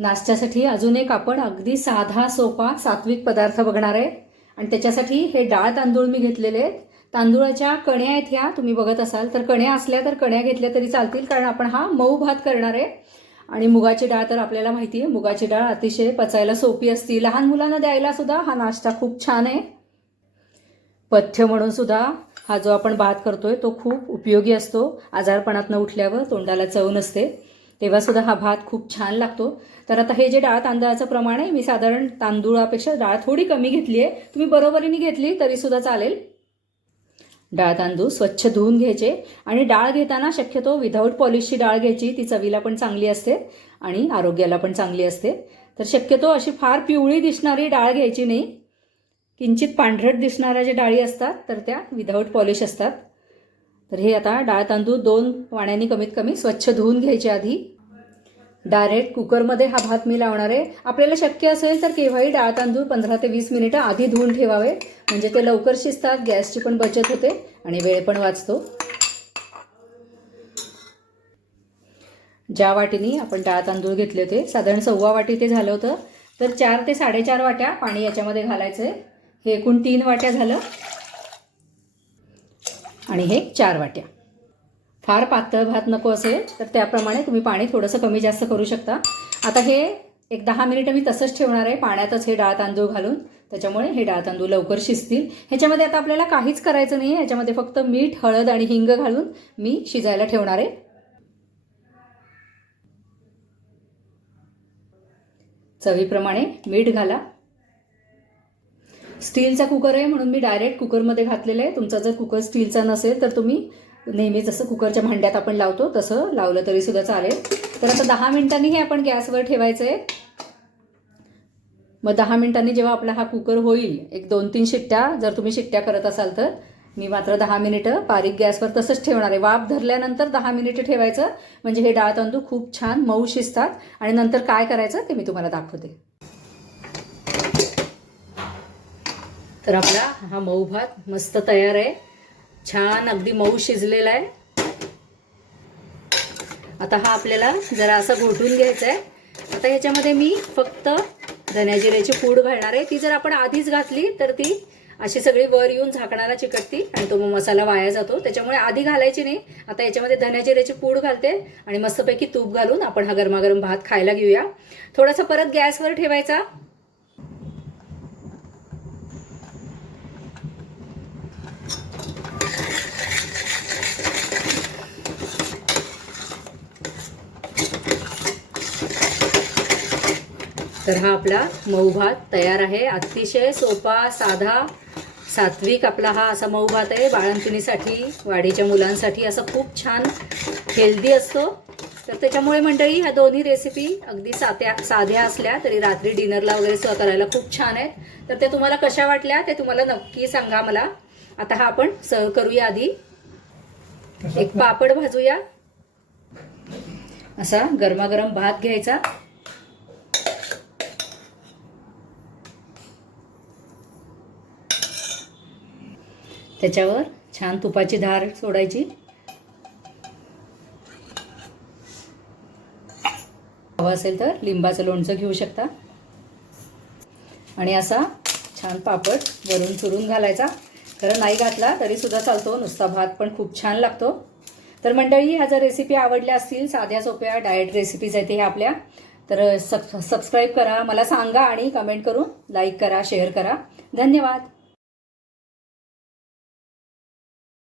नाश्त्यासाठी अजून एक आपण अगदी साधा सोपा सात्विक पदार्थ बघणार आहे. आणि त्याच्यासाठी हे डाळ तांदूळ मी घेतलेले आहेत. तांदूळाच्या कण्या आहेत ह्या तुम्ही बघत असाल. तर कण्या असल्या तर कण्या घेतल्या तरी चालतील कारण आपण हा मऊ भात करणार आहे. आणि मुगाची डाळ तर आपल्याला माहिती आहे मुगाची डाळ अतिशय पचायला सोपी असती. लहान मुलांना द्यायला सुद्धा हा नाश्ता खूप छान आहे. पथ्य म्हणून सुद्धा हा जो आपण भात करतोय तो खूप उपयोगी असतो. आजारपणातनं उठल्यावर तोंडाला चव नसते. तेव्हासुद्धा हा भात खूप छान लागतो. तर आता हे जे डाळ तांदळाचं प्रमाण आहे मी साधारण तांदूळापेक्षा डाळ थोडी कमी घेतली आहे. तुम्ही बरोबरीने घेतली तरीसुद्धा चालेल. डाळ तांदूळ स्वच्छ धुवून घ्यायचे आणि डाळ घेताना शक्यतो विदाऊट पॉलिशची डाळ घ्यायची. ती चवीला पण चांगली असते आणि आरोग्याला पण चांगली असते. तर शक्यतो अशी फार पिवळी दिसणारी डाळ घ्यायची नाही. किंचित पांढरट दिसणाऱ्या ज्या डाळी असतात तर त्या विदाऊट पॉलिश असतात. तर हे आता डाळ तांदूळ दोन पाण्याने कमीत कमी स्वच्छ धुवून घ्यायचे आधी. डायरेक्ट कुकरमध्ये हा भात मी लावणार आहे. आपल्याला शक्य असेल तर केव्हाही डाळ तांदूळ पंधरा ते वीस मिनिटं आधी धुवून ठेवावे. म्हणजे ते लवकर शिजतात गॅसची पण बचत होते आणि वेळ पण वाचतो. ज्या वाटीने आपण डाळ तांदूळ घेतले होते साधारण सव्वा वाटी ते झालं होतं. तर चार ते साडेचार वाट्या पाणी याच्यामध्ये घालायचं आहे हे एकूण तीन वाट्या झालं. आणि हे चार वाट्या. फार पातळ भात नको असेल तर त्याप्रमाणे तुम्ही पाणी थोडंसं कमी जास्त करू शकता. आता हे एक दहा मिनिटं मी तसंच ठेवणार आहे पाण्यातच हे डाळ तांदूळ घालून. त्याच्यामुळे हे डाळ तांदूळ लवकर शिजतील. ह्याच्यामध्ये आता आपल्याला काहीच करायचं नाही आहे याच्यामध्ये फक्त मीठ हळद आणि हिंग घालून मी शिजायला ठेवणार आहे. चवीप्रमाणे मीठ घाला. स्टीलचा कुकर आहे म्हणून मी डायरेक्ट कुकरमध्ये घातलेलं आहे. तुमचा जर कुकर स्टीलचा नसेल तर तुम्ही नेहमी जसं कुकरच्या भांड्यात आपण लावतो तसं लावलं तरी सुद्धा चालेल. तर आता दहा मिनिटांनी हे आपण गॅसवर ठेवायचं आहे मग दहा मिनिटांनी जेव्हा आपला हा कुकर होईल एक दोन तीन शिट्ट्या जर तुम्ही शिट्ट्या करत असाल तर मी मात्र दहा मिनिटं बारीक गॅसवर तसंच ठेवणार आहे. वाफ धरल्यानंतर दहा मिनिटं ठेवायचं. म्हणजे हे डाळ तांदूळ खूप छान मऊ शिजतात. आणि नंतर काय करायचं ते मी तुम्हाला दाखवते. तर आपला हा मऊ भात मस्त तयार आहे. छान अगदी मऊ शिजलेला आहे. आता हा आपल्याला जरा असं घोटून घ्यायचा आहे आता ह्याच्यामध्ये मी फक्त धन्या जिऱ्याची पूड घालणार आहे. ती जर आपण आधीच घातली तर ती अशी सगळी वर येऊन झाकणाला चिकटती आणि तो मग मसाला वाया जातो. त्याच्यामुळे आधी घालायची नाही. आता याच्यामध्ये धन्या जिऱ्याची पूड घालते आणि मस्तपैकी तूप घालून आपण हा गरमागरम भात खायला घेऊया. थोडासा परत गॅसवर ठेवायचा. तर हा आपला मऊ भात तयार आहे. अतिशय सोपा साधा सात्विक आपला हा असा मऊ भात आहे. बाळंतिणीसाठी वाढीच्या मुलांसाठी असा खूप छान हेल्दी असतो. तर त्याच्यामुळे मंडळी ह्या दोन्ही रेसिपी अगदी साध्या साध्या असल्या तरी रात्री डिनरला वगैरे स करायला खूप छान आहेत. तर त्या तुम्हाला कशा वाटल्या ते तुम्हाला नक्की सांगा मला. आता हा आपण सर्व करूया आधी. एक पापड भाजूया. असा गरमागरम भात घ्यायचा. त्याच्यावर छान तुपाची धार सोडायची. हवं असेल तर लिंबाचं लोणचं घेऊ शकता. आणि असा छान पापड वरून चुरून घालायचा. खरं नाही घातला तरीसुद्धा चालतो. नुसता भात पण खूप छान लागतो. तर मंडळी ह्या जर रेसिपी आवडल्या असतील साध्या सोप्या डाएट रेसिपीज आहेत ह्या आपल्या तर सब सबस्क्राईब करा मला सांगा आणि कमेंट करून लाईक करा शेअर करा. धन्यवाद.